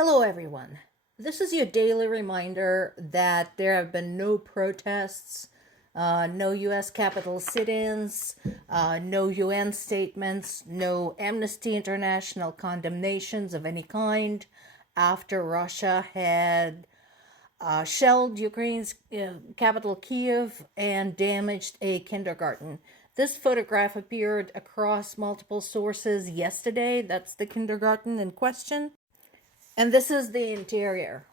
Hello, everyone. This is your daily reminder that there have been no protests, no U.S. Capitol sit-ins, no UN statements, no Amnesty International condemnations of any kind after Russia had shelled Ukraine's capital, Kiev, and damaged a kindergarten. This photograph appeared across multiple sources yesterday. That's the kindergarten in question. And this is the interior.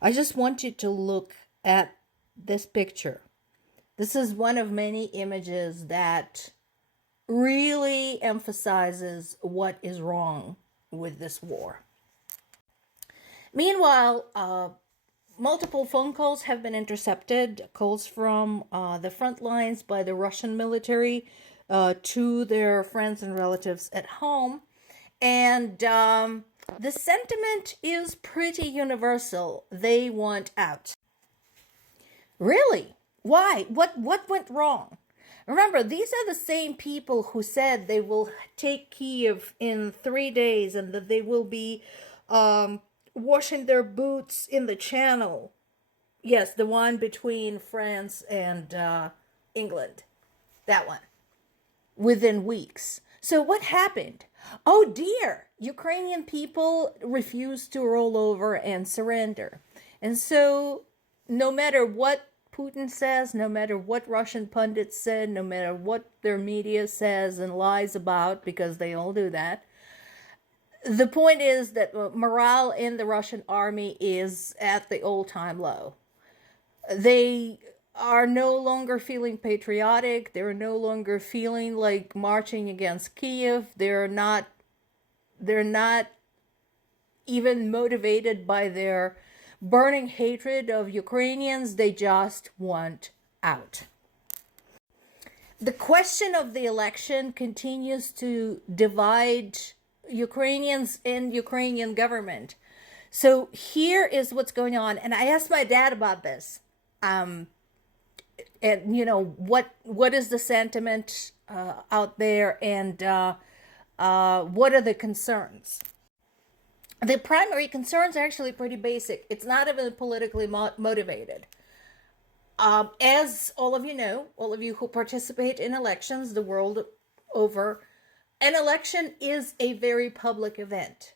I just want you to look at this picture. This is one of many images that really emphasizes what is wrong with this war. Meanwhile, multiple phone calls have been intercepted, calls from the front lines by the Russian military to their friends and relatives at home. And the sentiment is pretty universal. They want out. Really? Why? What went wrong? Remember, these are the same people who said they will take Kiev in 3 days and that they will be washing their boots in the Channel. Yes, the one between France and England. That one. Within weeks. So what happened? Oh dear, Ukrainian people refused to roll over and surrender. And so no matter what Putin says, no matter what Russian pundits said, no matter what their media says and lies about, because they all do that, the point is that morale in the Russian army is at the all-time low. They are no longer feeling patriotic. They're no longer feeling like marching against Kiev. They're not even motivated by their burning hatred of Ukrainians. They just want out. The question of the election continues to divide Ukrainians and Ukrainian government. So here is what's going on. And I asked my dad about this. And what is the sentiment out there, and what are the concerns? The primary concerns are actually pretty basic. It's not even politically motivated. As all of you know, all of you who participate in elections the world over, an election is a very public event.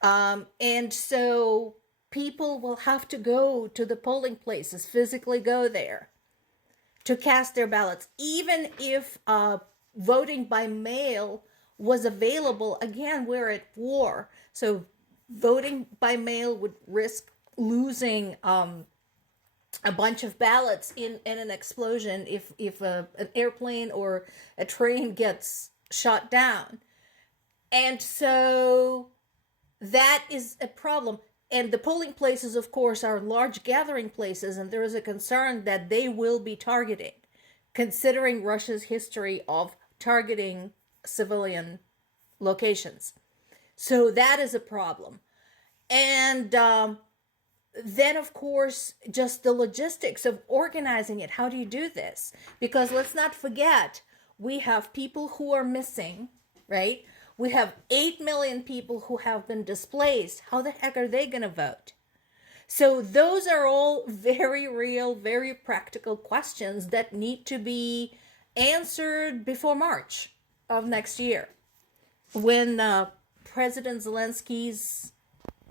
And so people will have to go to the polling places, physically go there to cast their ballots. Even if voting by mail was available, again, we're at war. So voting by mail would risk losing a bunch of ballots in an explosion if an airplane or a train gets shot down. And so that is a problem. And the polling places, of course, are large gathering places, and there is a concern that they will be targeted, considering Russia's history of targeting civilian locations. So that is a problem. And then, of course, just the logistics of organizing it. How do you do this? Because let's not forget, we have people who are missing, right? We have 8 million people who have been displaced. How the heck are they going to vote? So those are all very real, very practical questions that need to be answered before March of next year, when President Zelensky's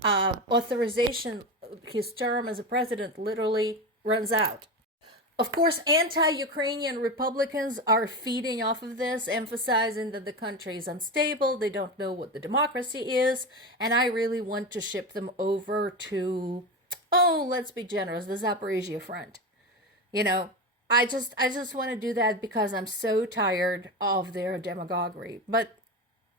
authorization, his term as a president, literally runs out. Of course, anti-Ukrainian Republicans are feeding off of this, emphasizing that the country is unstable, they don't know what the democracy is, and I really want to ship them over to, let's be generous, the Zaporizhia front. I just want to do that because I'm so tired of their demagoguery. But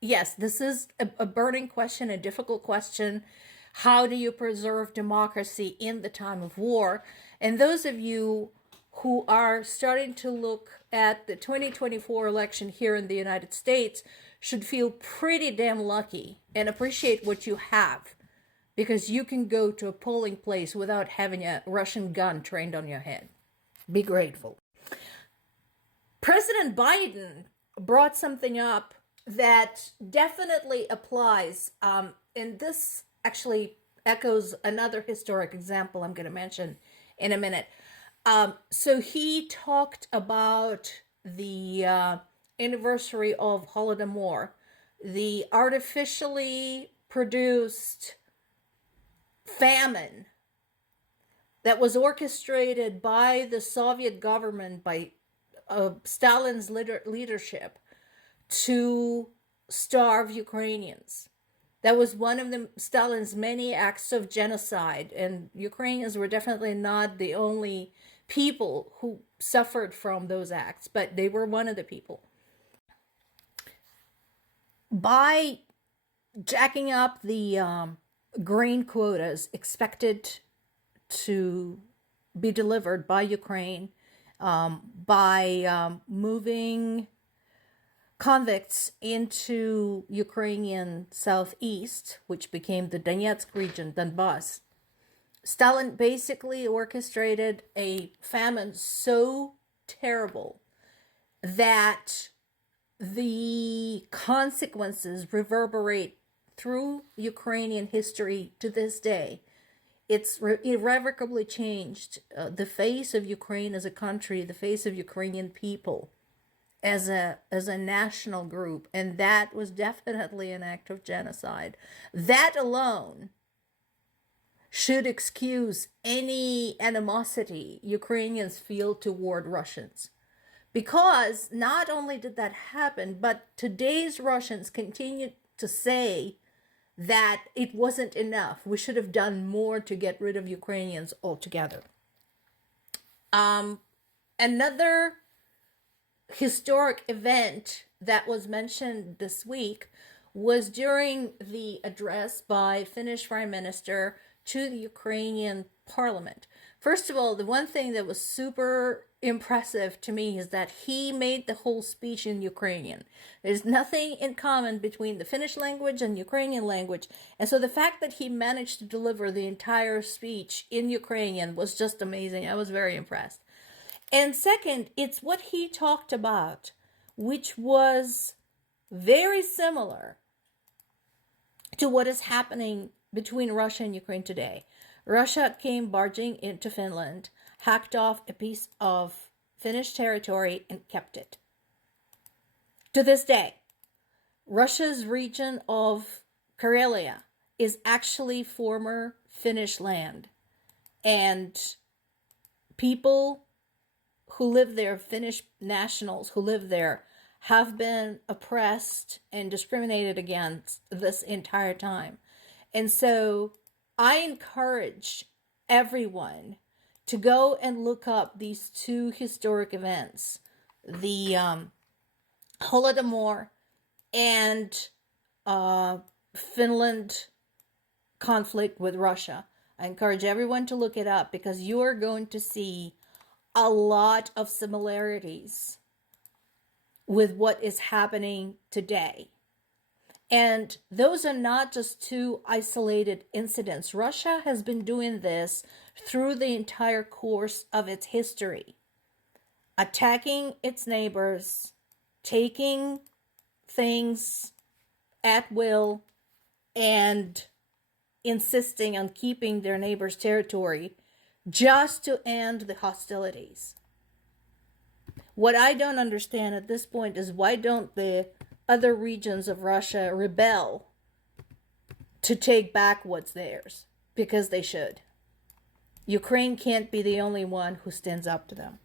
yes, this is a burning question, a difficult question. How do you preserve democracy in the time of war? And those of you who are starting to look at the 2024 election here in the United States should feel pretty damn lucky and appreciate what you have, because you can go to a polling place without having a Russian gun trained on your head. Be grateful. President Biden brought something up that definitely applies. And this actually echoes another historic example I'm going to mention in a minute. So he talked about the anniversary of Holodomor, the artificially produced famine that was orchestrated by the Soviet government, by Stalin's leadership, to starve Ukrainians. That was one of Stalin's many acts of genocide, and Ukrainians were definitely not the only people who suffered from those acts, but they were one of the people. By jacking up the grain quotas expected to be delivered by Ukraine, by moving convicts into Ukrainian southeast, which became the Donetsk region, Donbass, Stalin basically orchestrated a famine so terrible that the consequences reverberate through Ukrainian history to this day. It's irrevocably changed the face of Ukraine as a country, the face of Ukrainian people as a national group, and that was definitely an act of genocide. That alone should excuse any animosity Ukrainians feel toward Russians. Because not only did that happen, but today's Russians continue to say that it wasn't enough. We should have done more to get rid of Ukrainians altogether. Another historic event that was mentioned this week was during the address by Finnish Prime Minister to the Ukrainian Parliament. First of all, the one thing that was super impressive to me is that he made the whole speech in Ukrainian. There's nothing in common between the Finnish language and Ukrainian language. And so the fact that he managed to deliver the entire speech in Ukrainian was just amazing. I was very impressed. And second, it's what he talked about, which was very similar to what is happening between Russia and Ukraine today. Russia came barging into Finland, hacked off a piece of Finnish territory, and kept it. To this day, Russia's region of Karelia is actually former Finnish land. And people who live there, Finnish nationals who live there, have been oppressed and discriminated against this entire time. And so I encourage everyone to go and look up these two historic events, the Holodomor and Finland conflict with Russia. I encourage everyone to look it up because you are going to see a lot of similarities with what is happening today. And those are not just two isolated incidents. Russia has been doing this through the entire course of its history, attacking its neighbors, taking things at will, and insisting on keeping their neighbors' territory just to end the hostilities. What I don't understand at this point is why don't the other regions of Russia rebel to take back what's theirs? Because they should. Ukraine can't be the only one who stands up to them.